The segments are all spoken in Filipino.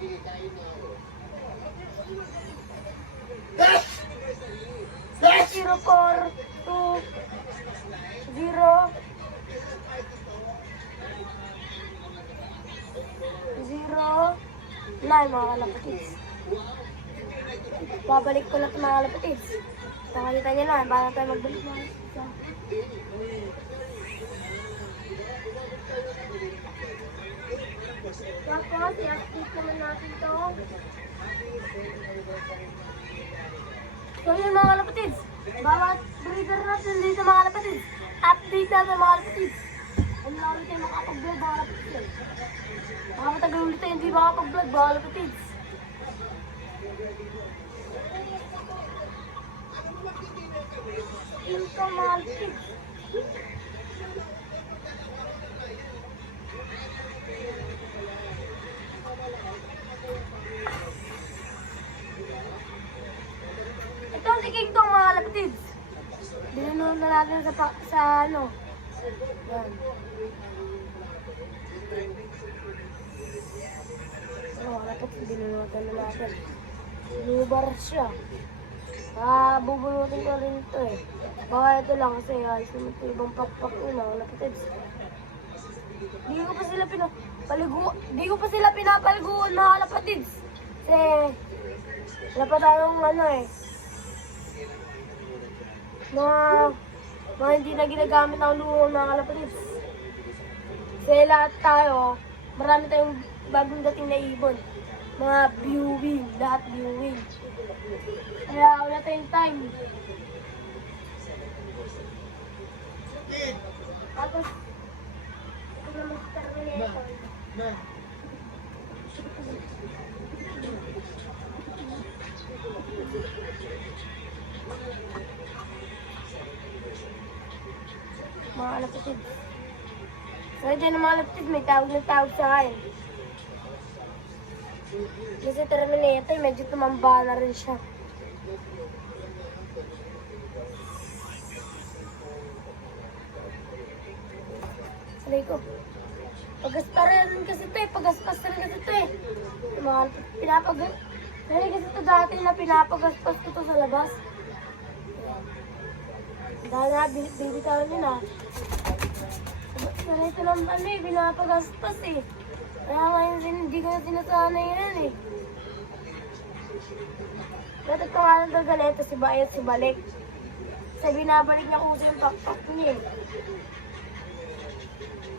Zero, 4, 2, 0, 0, 9 mga kalapatids. Babalik ko na ito mga kalapatids. Nakakita niyo na, bago tayo magbalik mga kalapatids. Tapos, i-update naman natin ito. So yun mga kalapatids, bawat breeder natin dito mga kalapatids, update natin mga kalapatids. Ano na ulit tayo makapag-vlog mga kalapatids. Baka matagal ulit tayo hindi makapag-vlog mga kalapatids. Yun ito mga kalapatids. Ito ang tiging tong mga kalapatids. Binunuan na natin sa ano. Yan. Mga kalapatids, binunuan na natin. Lubar siya. Bubunutin ko rin ito eh. Baka ito lang kasi ayos naman ito ibang pakpak yun mga kalapatids. Di ko pa sila pinapaliguan mga kalapatids. Kasi wala pa tayong ano eh. Mga hindi na ginagamit ng luon mga kalapatids. Kasi lahat tayo, marami tayong bagong dating na ibon. Mga viewing, lahat viewing. Kaya wala tayong time. Tapos, ito na mag-terminator. Mga kalapatids. So, dyan ang mga kalapatids, may tawag sa akin. Kasi Terminator, medyo tumamba na rin siya. Salay ko. Pagaspa rin kasi ito eh. Pagaspas rin kasi ito eh. Salay kasi ito dati na pinapagaspas ko ito sa labas. Dahil na, bibitaw nyo na. Salay ito lang ano eh, pinapagaspas eh. Kaya ngayon hindi ko na sinasanay yan eh. Dati ito nga nang dagalito si Bayat si Balik. Kasi binabalik niya kung yung pakpak niya eh.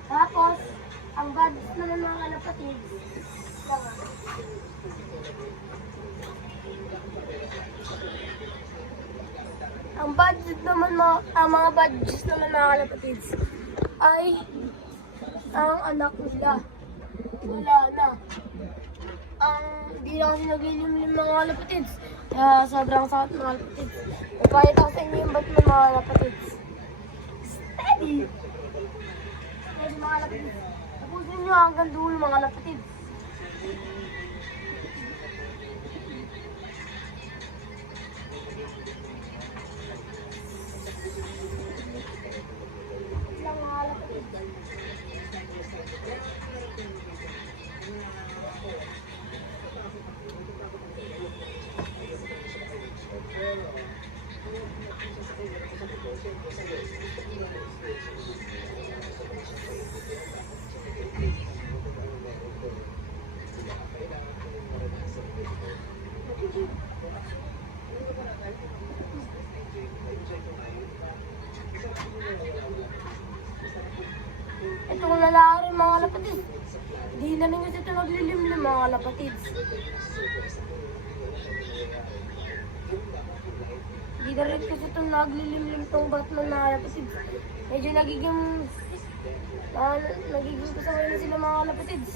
Tapos, ang buds naman mga kalapatids. Ang mga buds naman mga kalapatids ay ang anak nila. Wala na. Hindi lang kasi naglilimlim mga kalapatids. Kaya sobrang sakit mga kalapatids. Ipahit ako sa inyo yung bat ng mga kalapatids. Steady! Steady mga kalapatids. Tapusin nyo hanggang dulo mga kalapatids. Lang mga kalapatids. Itong lalaki mga kalapatids. Di na rin kasi ito naglilimlim mga kalapatids. Di na rin kasi itong naglilimlim itong Batman mga kalapatids. Medyo nagiging pasaway na sila mga kalapatids.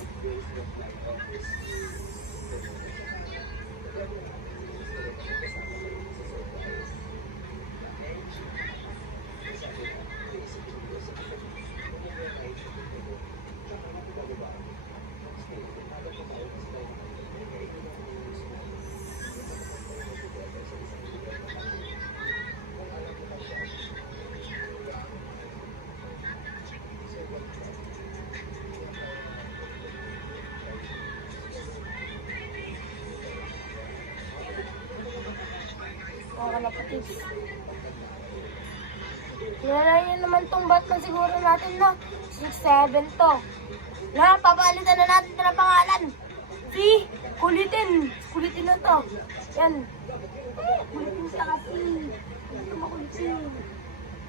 Mga kalapatids. Nalalayan naman tong Batman siguro natin, no? 6-7 to. Na, papalitan na natin ito ng pangalan. Si Kulitin. Kulitin na to. Yan. Kulitin siya kasi. Ito makulitin.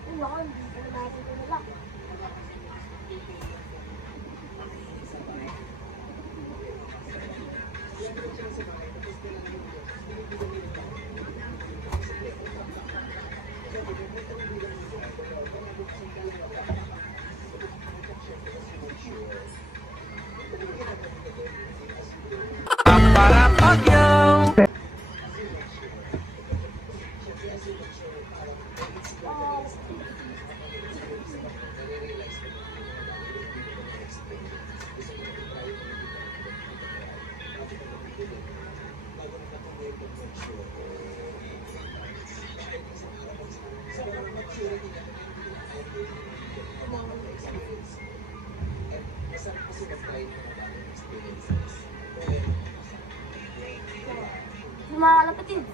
Ay, naku, hindi na natin ito nila. Yung mga kalapatids. Mga kalapatids.